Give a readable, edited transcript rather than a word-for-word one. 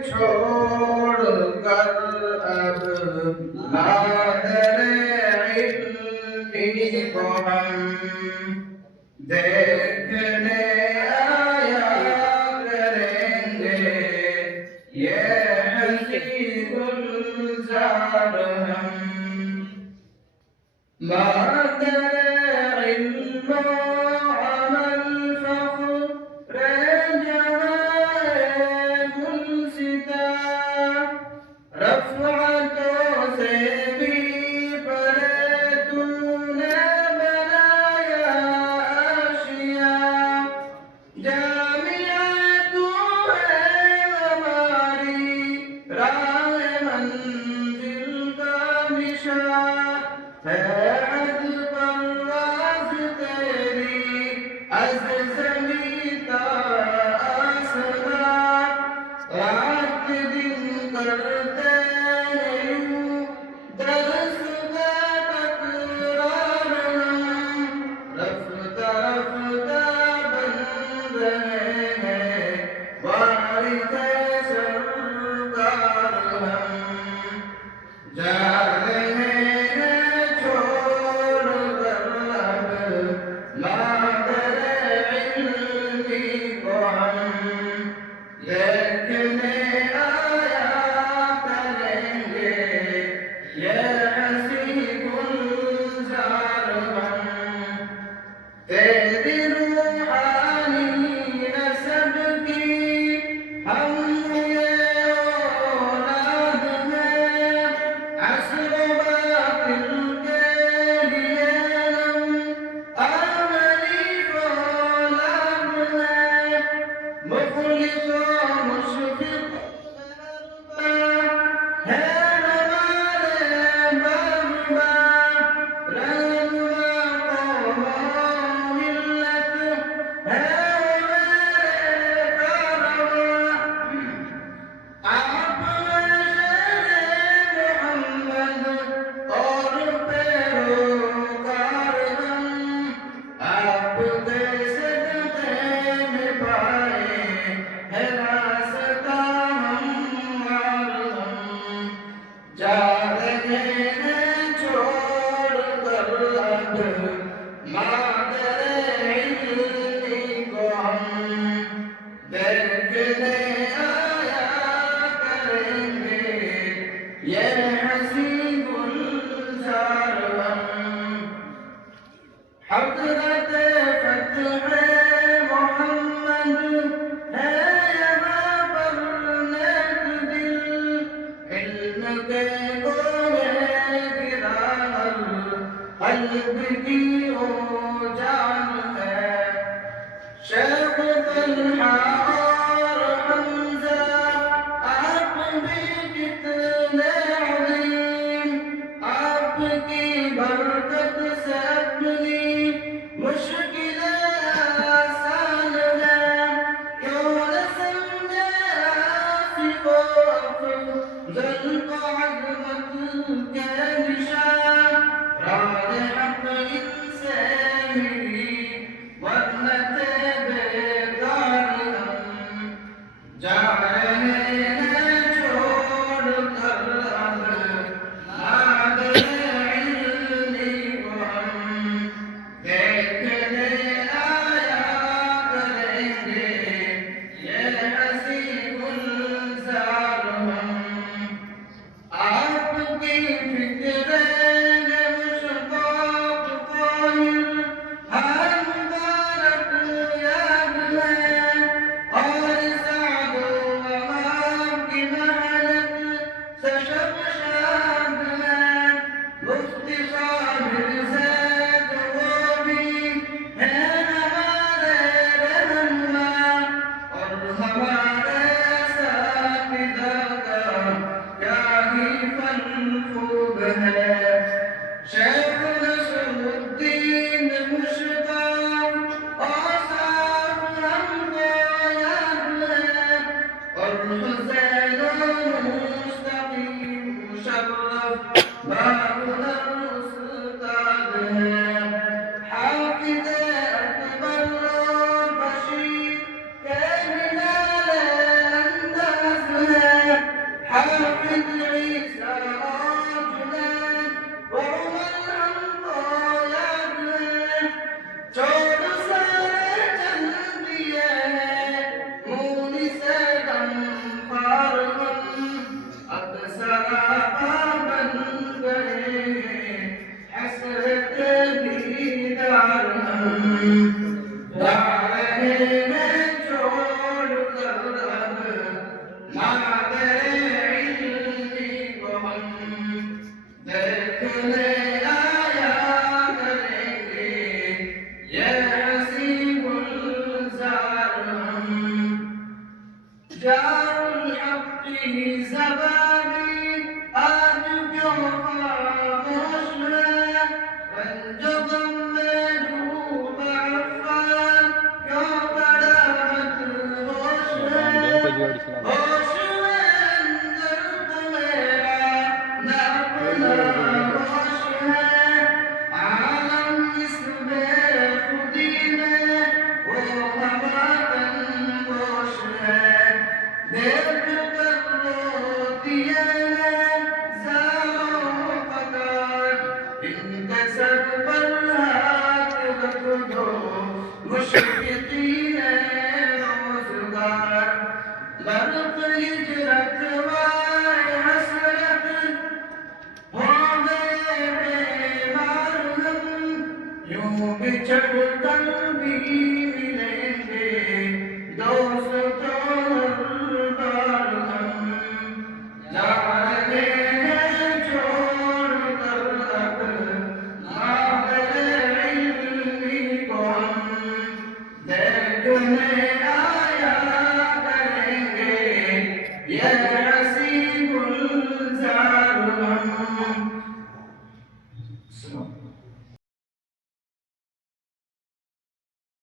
छोड़ कर अब मादर इल्मी को हम देखने आया करेंगे ये हंसी गुलजार हम मादर इल्म अमल फख्र जवाए गुलसिता रफ़अतों से भी परे तूने बनाया आशिया जामिया तू है हमारी राह मंजिल का निशान है अज़ परवाज़ तेरी अज़ ज़मीं ता आसमां रात दिन करते यूं दर्स का तकरार हम रफ्ता रफ्ता बन रहे हैं वारिसे सरकार हम जा रहे हैं छोड़ कर अब मादर इल्मी को हम देखने आया करेंगे ये हंसी गुलजार हम तेरी रूहानी नस्ब की हम ये औलाद हैं असर बातिल के लिए हम आमली औलाद हैं मुखलिस व मुशफिक है हमारे बाबा रहनुमा कौम मिल्लत है मेरे कारवां आप शेर मोहम्मद और पैरोकार हम आपके सदक़े में पाए है रास्ता हमवार हम जा रहे हैं छोड़ कर अब मादर इल्मी को हम देखने आया करेंगे ये हंसी गुलजार हम हज़रत फ़त्ह मोहम्मद है यहाँ पर नेक दिल इल्म के गोए गिराहल क़ल्ब की ओ जान है शेख तन्हा और हमजा आप भी कितने अज़ीम आपकी बरकत से अपनी मुश्किलें आसान है क्यों न समझे आसिफ़ो अफ़ज़ल को अज़मत के निशान राह हक़ इनसे मिली वरना बेकार हम जा रहे हैं छोड़ कर अब मादर इल्मी को हम देखने आया करेंगे ये हंसी गुलजार हम आपकी फिक्र मुश्ताक ताहिर हर मुबारक याद है और सादो अमाम की मेहनत से शब शाद है मुफ्ती साबिर ज़ैद वो भी है हमारे रहनुमा और हमारे साक़िदा का क्या ही फन खूब है शेख नसरुद्दीन मुश्ताक औसाफ हमको याद है और हुसैन मुस्तकीम मुशर्रफ बाहुदर उस्ताद है हाफिज़ अकबर और बशीर के मिनारे حافظ عيسى راجلا وعمر हमको याद है चोर सारे चल दिए मूली से दम पार हम अब सरापा बन गए हसरत दीदार हम जा रहे हैं छोड़ कर अब मादरे इल्मी को हम देखने आया करेंगे ये हसी गुलजार हम जाउल अपनी ज़बानी आज क्यों खामोश है पंजगम में डूबा अफ़गान क्यों बड़ा मदहोश है होश में अंदर को मेरा न अपना होश है आलम इसमें खुदी में वो हमारन होश है देख कर रोती है ज़ारों फ़क़ात इनके सर पर हाथ रख दो मुशफ़िक़ीन रोज़गार बर्क़ हिजरत वाए हसरत हो गए बेमार हम यूं बिछड़ कर भी मिलेंगे दोस्तों हर बार हम जा रहे हैं छोड़ कर अब मादरे इल्मी को हम देखने आया करेंगे ये हसी गुलजार हम